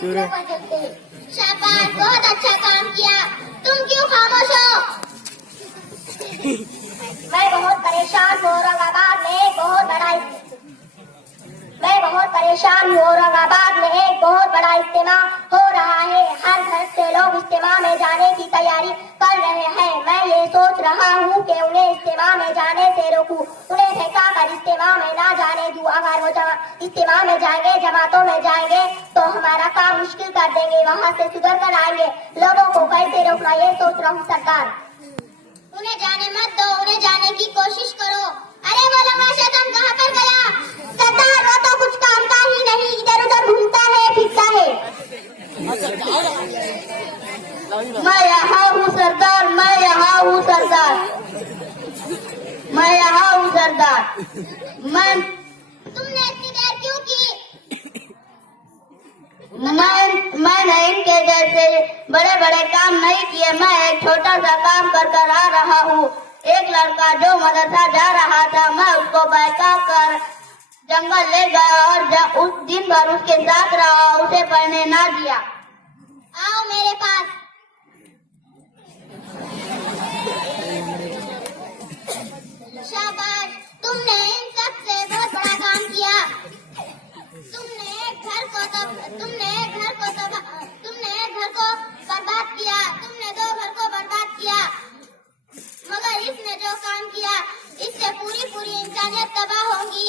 शाबाश, बहुत अच्छा काम किया। तुम क्यों खामोश हो? मैं बहुत परेशान हूँ। औरंगाबाद में एक बहुत बड़ा इज्तिमा हो रहा है। हर घर से लोग इज्तिमा में जाने की तैयारी कर रहे हैं। मैं ये सोच रहा हूँ कि उन्हें इज्तिमा में जाने से रोकूं, उन्हें ठेका कर इज्तिमा में ना जाने दूं। अगर वो इज्तिमा में जाएंगे, जमातों में जाएंगे तो हमारा काम मुश्किल कर देंगे, वहाँ से सुधर कर आएंगे। लोगों को कैसे रोकना, ये सोच रहा हूँ सरकार। उन्हें जाने मत दो, उन्हें जाने की कोशिश करो। अरे वो लंगड़ा शैतान कहाँ पर गया? सरदार, वो तो कुछ काम का ही नहीं, इधर उधर घूमता है, फिरता है। मैं यहाँ हूँ सरदार, मैं यहाँ हूँ सरदार, मैं यहाँ हूँ सरदार। तुमने इतनी देर क्यों की? मैंने इनके जैसे बड़े बड़े काम नहीं किए। मैं एक छोटा सा काम कर आ रहा हूँ। एक लड़का जो मदरसा जा रहा था, मैं उसको बहका कर जंगल ले गया और उस दिन भर उसके साथ रहा, उसे पढ़ने ना दिया। आओ मेरे पास। शाबाश, तुमने इन सब से बहुत बड़ा काम किया। तुमने घर को बर्बाद किया, तुमने 2 घर को बर्बाद किया, मगर इसने जो काम किया इससे पूरी इंसानियत तबाह होगी।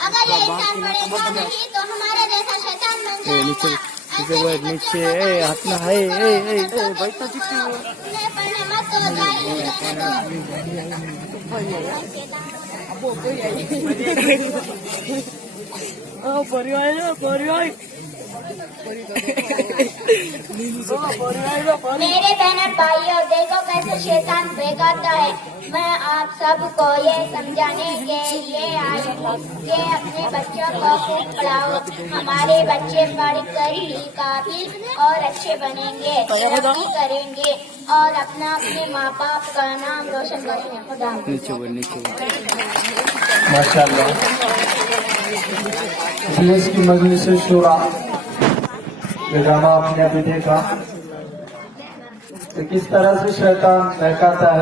अगर ये इंसान पढ़ेगा नहीं तो हमारे जैसा शैतान बन जाएगा। नीचे अपना है पढ़ने मत दो, जारी नहीं रहने दो। परिवार मेरे बहन भाइयों, देखो कैसे शैतान बेगाता है। मैं आप सबको ये समझाने के लिए आई हूँ कि अपने बच्चों को खूब पढ़ाओ। हमारे बच्चे पढ़कर ही काबिल और अच्छे बनेंगे, तरक्की करेंगे और अपने माँ बाप का नाम रोशन करेंगे। खुदा माशाअल्लाह। मजलिस की मजलिस शूरा ये ड्रामा आपने अभी देखा कि किस तरह से शैतान बहकाता है।